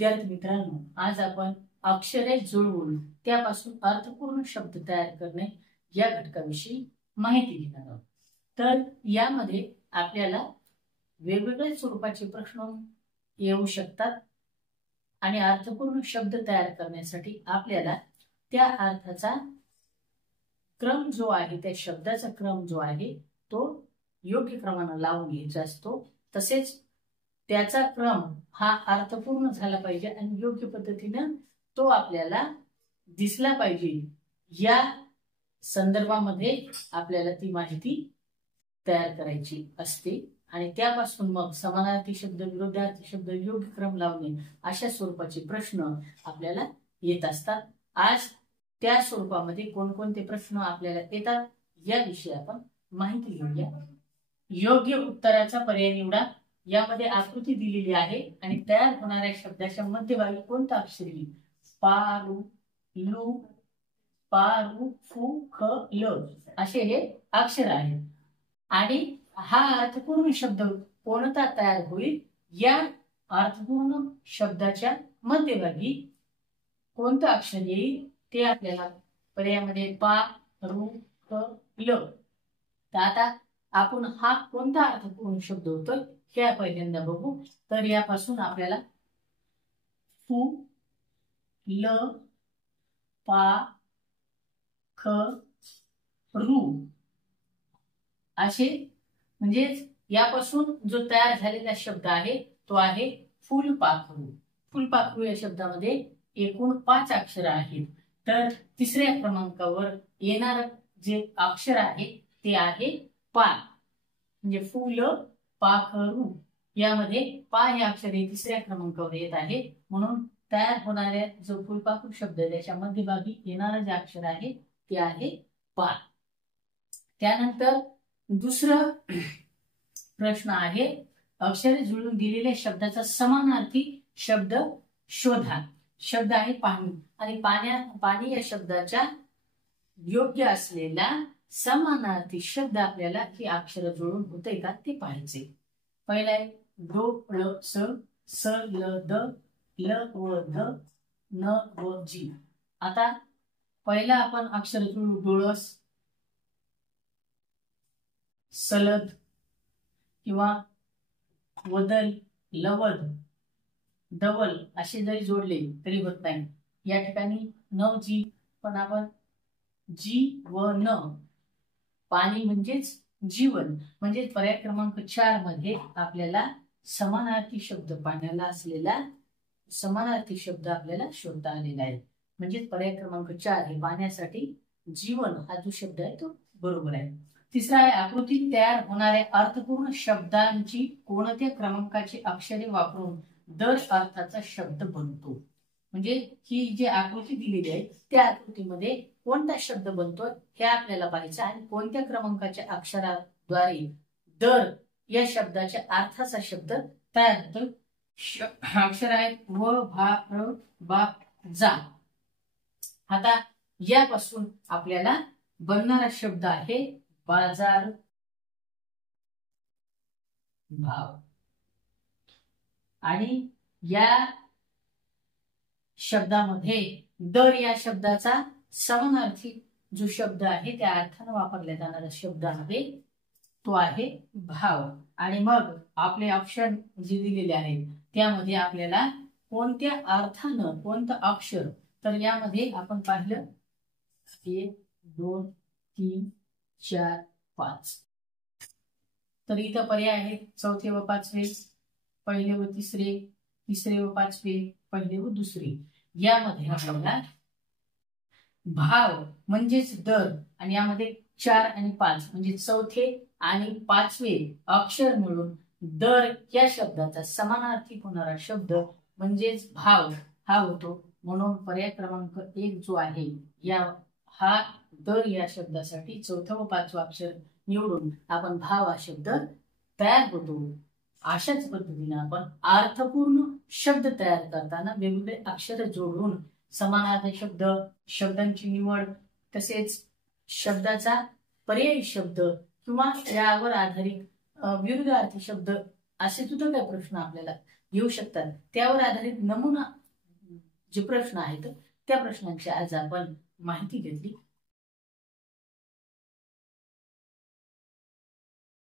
विद्यार्थी मित्रांनो, आज आपण अक्षरे जुळवून त्यापासून अर्थपूर्ण शब्द तयार करणे या घटकाविषयी माहिती घेणार आहोत। तर यामध्ये आपल्याला वेगवेगळ्या स्वरूपाचे प्रश्न येऊ शकतात आणि अर्थपूर्ण शब्द तयार करण्यासाठी आपल्याला त्या अर्थाचा क्रम जो आहे, त्या शब्दाचा क्रम जो आहे तो योग्य क्रमाने लावून घ्यायचा असतो। तसेच त्याचा क्रम हा अर्थपूर्ण झाला पाहिजे आणि योग्य पद्धतीने तो आपल्याला दिसला पाहिजे। या संदर्भामध्ये आपल्याला ती माहिती तयार करायची असते आणि त्यापासून मग समानार्थी शब्द, विरुद्धार्थी शब्द, योग्य क्रम लावणे अशा स्वरूपाचे प्रश्न आपल्याला येत असतात। आज त्या स्वरूपामध्ये कोणकोणते प्रश्न आपल्याला येतात याविषयी आपण माहिती घेऊया। योग्य उत्तराचा पर्याय निवडा। यामध्ये आकृती दिलेली आहे आणि तयार होणाऱ्या शब्दाच्या मध्यभागी कोणतं अक्षर येईल? पा, रु, लु, पा, रु, फु, ख, ल असे हे अक्षर आहेत आणि हा अर्थपूर्ण शब्द कोणता तयार होईल? या अर्थपूर्ण शब्दाच्या मध्यभागी कोणतं अक्षर येईल ते आपल्याला पर्यायामध्ये पा, रु, ख, ल। तर आता आपण हा कोणता अर्थपूर्ण शब्द होतो हे पहिल्यांदा बघू। तर यापासून आपल्याला फु, ल, पा, ख, रु असे म्हणजे यापासून जो तयार झालेला शब्द आहे तो आहे फुलपाखरू। फुलपाखरू या शब्दामध्ये एकूण 5 अक्षर आहेत। तर तिसऱ्या क्रमांकावर येणारे जे अक्षर आहे ते आहे पा, म्हणजे फुल पाखरू। यामध्ये पा हे अक्षर हे तिसऱ्या क्रमांकावर येत आहे, म्हणून तयार होणाऱ्या जो फुलपाखरू शब्द त्याच्या मध्यभागी येणारे जे अक्षर आहे ते आहे पा। त्यानंतर दुसरा प्रश्न आहे, अक्षरे जुळून दिलेल्या शब्दाचा समानार्थी शब्द शोधा। शब्द आहे पाणी आणि पाणी या शब्दाच्या योग्य असलेला समानार्थी शब्द आपल्याला ही अक्षर जुळून होते का ते पाहायचे। पहिला आहे डो, ळ, स, स, ल, द, ल, व, ध, न, व, जी। आता पहिला आपण अक्षर जुळू डोळस, सलद किंवा वदल, लवद, डवल असे जरी जोडले तरी होत नाही। या ठिकाणी न, जी पण आपण जी व न, पाणी म्हणजेच जीवन, म्हणजे पर्याय क्रमांक 4 मध्ये आपल्याला समानार्थी शब्द पाण्याला असलेला समानार्थी शब्द आपल्याला शोधता आलेला आहे। म्हणजे पर्याय क्रमांक 4 हे पाण्यासाठी जीवन हा जो शब्द आहे तो बरोबर आहे। तिसरा आहे, आकृतीत तयार होणाऱ्या अर्थपूर्ण शब्दांची कोणत्या क्रमांकाची अक्षरे वापरून दर अर्थाचा शब्द बनतो। म्हणजे ही जी आकृती दिलेली आहे त्या आकृतीमध्ये कोणता शब्द बनतोय हे आपल्याला पाहायचं आणि कोणत्या क्रमांकाच्या अक्षराद्वारे दर या शब्दाच्या अर्थाचा शब्द तयार होतो। अक्षर आहेत व, भा, र, बा, जा। आता यापासून आपल्याला बनणारा शब्द आहे बाजार, भाव। आणि या शब्दामध्ये दर या शब्दाचा समानार्थी जो शब्द आहे त्या अर्थाने वापरला जाणारा शब्द आहे तो आहे भाव। आणि मग आपले ऑप्शन जे दिलेले आहेत त्यामध्ये आपल्याला कोणत्या अर्थानं कोणतं अक्षर, तर यामध्ये आपण पाहिलं 1, 2, 3, 4, 5। तर इथं पर्याय आहेत चौथे व पाचवे, पहिले व तिसरे, तिसरे व पाचवे, पहिले व दुसरे। यामध्ये आपल्याला भाव म्हणजेच दर आणि यामध्ये 4 आणि 5 म्हणजे चौथे आणि पाचवे अक्षर मिळून दर या शब्दाचा समानार्थी होणारा शब्द म्हणजेच भाव हा होतो। म्हणून पर्याय क्रमांक 1 जो आहे हा दर या शब्दासाठी चौथं व 5वं अक्षर निवडून आपण भाव हा शब्द तयार होतो। अशाच पद्धतीने आपण अर्थपूर्ण शब्द तयार करताना वेगवेगळे अक्षर जोडून समानार्थी शब्द, शब्दांची निवड, तसेच शब्दाचा पर्यायी शब्द किंवा यावर आधारित विरुद्धार्थी शब्द असे सुद्धा काही प्रश्न आपल्याला येऊ शकतात त्यावर आधारित नमुना जे प्रश्न आहेत त्या प्रश्नांची आज आपण माहिती घेतली.